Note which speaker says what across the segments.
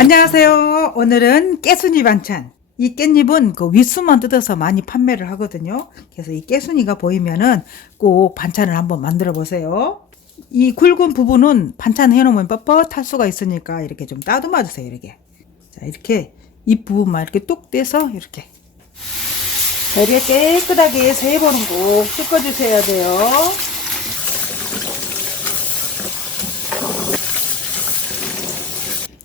Speaker 1: 안녕하세요. 오늘은 깨순이 반찬. 이 깻잎은 그 윗수만 뜯어서 많이 판매를 하거든요. 그래서 이 깨순이가 보이면은 꼭 반찬을 한번 만들어 보세요. 이 굵은 부분은 반찬 해놓으면 뻣뻣할 수가 있으니까 이렇게 좀 따듬어 주세요. 이렇게. 자, 이렇게 이 부분만 이렇게 뚝 떼서 이렇게. 자, 이렇게 깨끗하게 세 번은 꼭 씻어주셔야 돼요.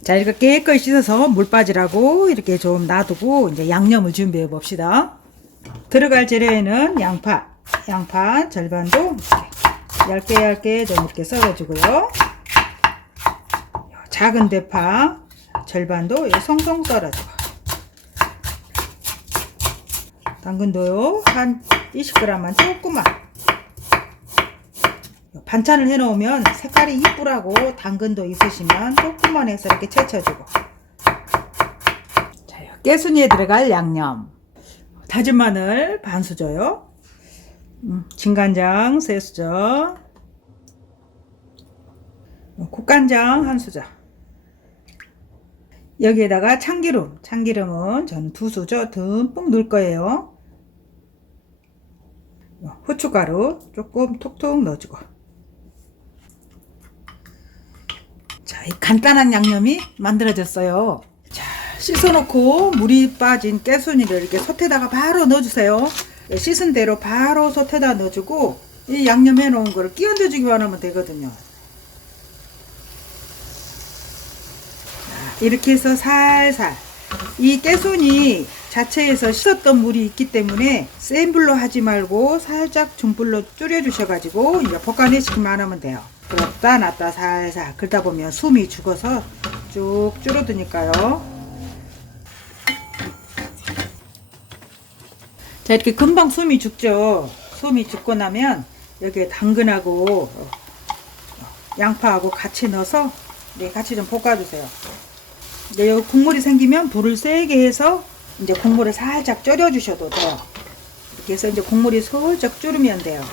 Speaker 1: 자, 이렇게 깨끗이 씻어서 물 빠지라고 이렇게 좀 놔두고 이제 양념을 준비해 봅시다. 들어갈 재료에는 양파, 양파 절반도 얇게 얇게 좀 이렇게 썰어주고요. 작은 대파 절반도 송송 썰어주고. 당근도요 한 20g만 조금만. 반찬을 해놓으면 색깔이 이쁘라고 당근도 있으시면 조금만 해서 이렇게 채쳐주고. 자, 깨순이에 들어갈 양념. 다진 마늘 반 수저요. 음, 진간장 세 수저. 어, 국간장 한 수저. 여기에다가 참기름. 참기름은 저는 두 수저 듬뿍 넣을 거예요. 어, 후춧가루 조금 톡톡 넣어주고 자, 이 간단한 양념이 만들어졌어요. 자, 씻어놓고 물이 빠진 깨순이를 이렇게 솥에다가 바로 넣어주세요. 예, 씻은 대로 바로 솥에다 넣어주고 이 양념 해 놓은 거를 끼얹어 주기만 하면 되거든요. 자, 이렇게 해서 살살 이 깨순이 자체에서 씻었던 물이 있기 때문에 센 불로 하지 말고 살짝 중불로 줄여 주셔가지고 이제 볶아내시기만 하면 돼요. 그렇다 놨다 살살 긁다 보면 숨이 죽어서 쭉 줄어드니까요. 자 이렇게 금방 숨이 죽죠. 숨이 죽고 나면 여기에 당근하고 어, 양파하고 같이 넣어서 네, 같이 좀 볶아주세요. 네, 여기 국물이 생기면 불을 세게 해서 이제 국물을 살짝 졸여 주셔도 돼요. 이렇게 해서 이제 국물이 살짝 줄으면 돼요.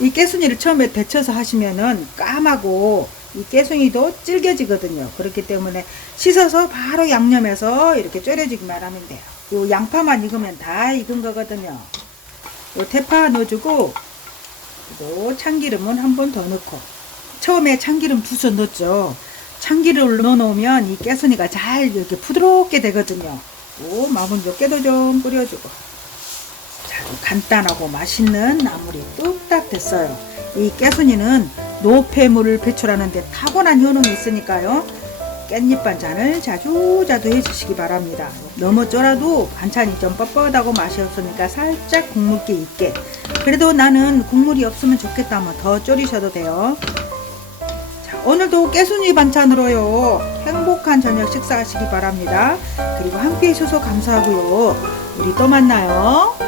Speaker 1: 이 깨순이를 처음에 데쳐서 하시면은 까마고 이 깨순이도 질겨지거든요. 그렇기 때문에 씻어서 바로 양념해서 이렇게 졸여지기만 하면 돼요. 요 양파만 익으면 다 익은 거거든요. 요 대파 넣어주고 또 참기름은 한 번 더 넣고 처음에 참기름 두번 넣었죠. 참기름을 넣어놓으면 이 깨순이가 잘 이렇게 부드럽게 되거든요. 오, 마무리 몇 개도 좀 뿌려주고. 자, 간단하고 맛있는 나물이 뚝딱 됐어요. 이 깨순이는 노폐물을 배출하는 데 타고난 효능이 있으니까요. 깻잎 반찬을 자주 자주 해주시기 바랍니다. 너무 쫄아도 반찬이 좀 뻣뻣하고 맛이 없으니까 살짝 국물기 있게. 그래도 나는 국물이 없으면 좋겠다면 더 졸이셔도 돼요. 자, 오늘도 깨순이 반찬으로요. 행복한 저녁 식사하시기 바랍니다. 그리고 함께 해주셔서 감사하고요. 우리 또 만나요.